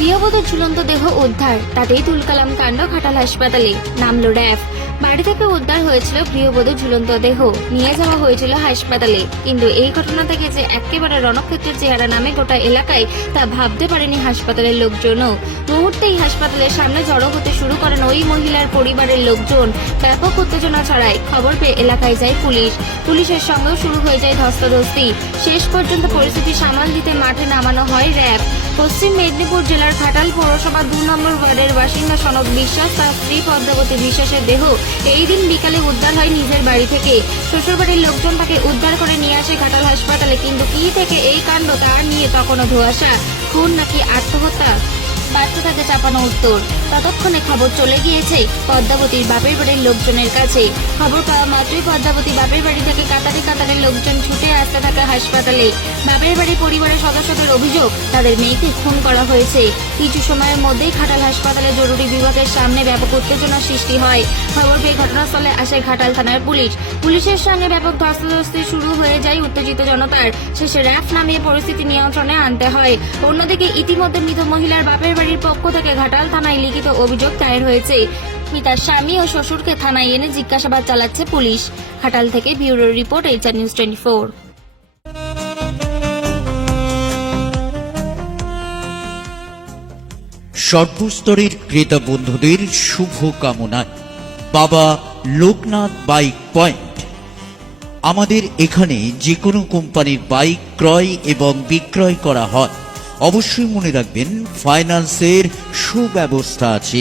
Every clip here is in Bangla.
গৃহবধূর ঝুলন্ত দেহ উদ্ধার, তাতেই তুলকালাম কাণ্ড ঘাটাল হাসপাতালে। নামল র্যাব। বাড়ি থেকে উদ্ধার হয়েছিল গৃহবধূর ঝুলন্ত দেহ, নিয়ে যাওয়া হয়েছিল হাসপাতালে। কিন্তু এই ঘটনা থেকে যে একেবারে রণক্ষেত্রের চেহারা নামে গোটা এলাকায়, তা ভাবতে পারেনি হাসপাতালের লোকজনও। মুহূর্তেই হাসপাতালের সামনে জড়ো হতে শুরু করেন ওই মহিলার পরিবারের লোকজন। ব্যাপক উত্তেজনা ছড়ায়। খবর পেয়ে এলাকায় যায় পুলিশ। পুলিশের সঙ্গেও শুরু হয়ে যায় ধস্তাধস্তি। শেষ পর্যন্ত পরিস্থিতি সামাল দিতে মাঠে নামানো হয় র্যাব। পশ্চিম মেদিনীপুর জেলার ঘাটাল পৌরসভা 2 নম্বর ওয়ার্ডের বাসিন্দা সনক বিশ্বাস তার স্ত্রী পদ্মাবতী বিশ্বাসের দেহ এই দিন বিকালে উদ্ধার হয় নিজের বাড়ি থেকে। শ্বশুরবাড়ির লোকজন তাকে উদ্ধার করে নিয়ে আসে ঘাটাল হাসপাতালে। কিন্তু কি থেকে এই কাণ্ড তা নিয়ে তখনও ধোঁয়াশা। খুন নাকি আত্মহত্যা, বাড়তে থাকে চাপানো উত্তর। ততক্ষণে খবর চলে গিয়েছে পদ্মাবতীর বাপের বাড়ির লোকজনের কাছে। খবর পাওয়া মাত্রই পদ্মাবতী বাপের বাড়ি থেকে কাতারে কাতারে লোকজন ছুটে আসতে থাকে হাসপাতালে। বাপের বাড়ি পরিবারের সদস্যদের অভিযোগ, তাদের মেয়েকে খুন করা হয়েছে। কিছু সময়ের মধ্যেই ঘাটাল হাসপাতালে জরুরি বিভাগের সামনে ব্যাপক উত্তেজনা সৃষ্টি হয়। খবর পেয়ে ঘটনাস্থলে আসে ঘাটাল থানার পুলিশ। পুলিশের সঙ্গে ব্যাপক ধস্তাধস্তি শুরু হয়ে যায় উত্তেজিত জনতার। শেষে র্যাব নামিয়ে পরিস্থিতি নিয়ন্ত্রণে আনতে হয়। অন্যদিকে ইতিমধ্যে মৃত মহিলার বাপের বাড়ির পক্ষ থেকে ঘাটাল থানায় লিখিত অভিযোগ দায়ের হয়েছে। মিতার স্বামী ও শ্বশুরকে থানায় এনে জিজ্ঞাসাবাদ চালাচ্ছে পুলিশ। ঘাটাল থেকে ব্যুরো রিপোর্ট, HR নিউজ 24। সর্বস্তরের ক্রেতা বন্ধুদের শুভ কামনায় বাবা লোকনাথ বাইক পয়েন্ট। আমাদের এখানে যে কোনো কোম্পানির বাইক ক্রয় এবং বিক্রয় করা হয়। অবশ্যই মনে রাখবেন, ফাইন্যান্সের সুব্যবস্থা আছে।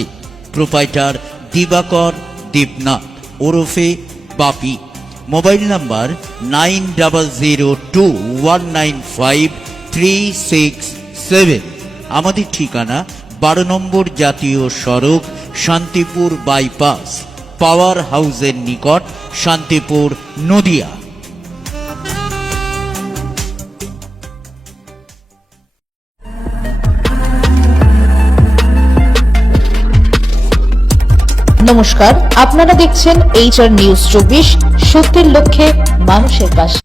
প্রোপাইটার দিবাকর দেবনাথ ওরফে বাপি। Mobile number 9002195367। আমাদের ঠিকানা 12 নম্বর জাতীয় সড়ক, শান্তিপুর বাইপাস, পাওয়ার হাউসের নিকট, শান্তিপুর, নদিয়া। নমস্কার, আপনারা দেখছেন HR নিউজ 24, সত্যের লক্ষ্যে মানুষের পাশে।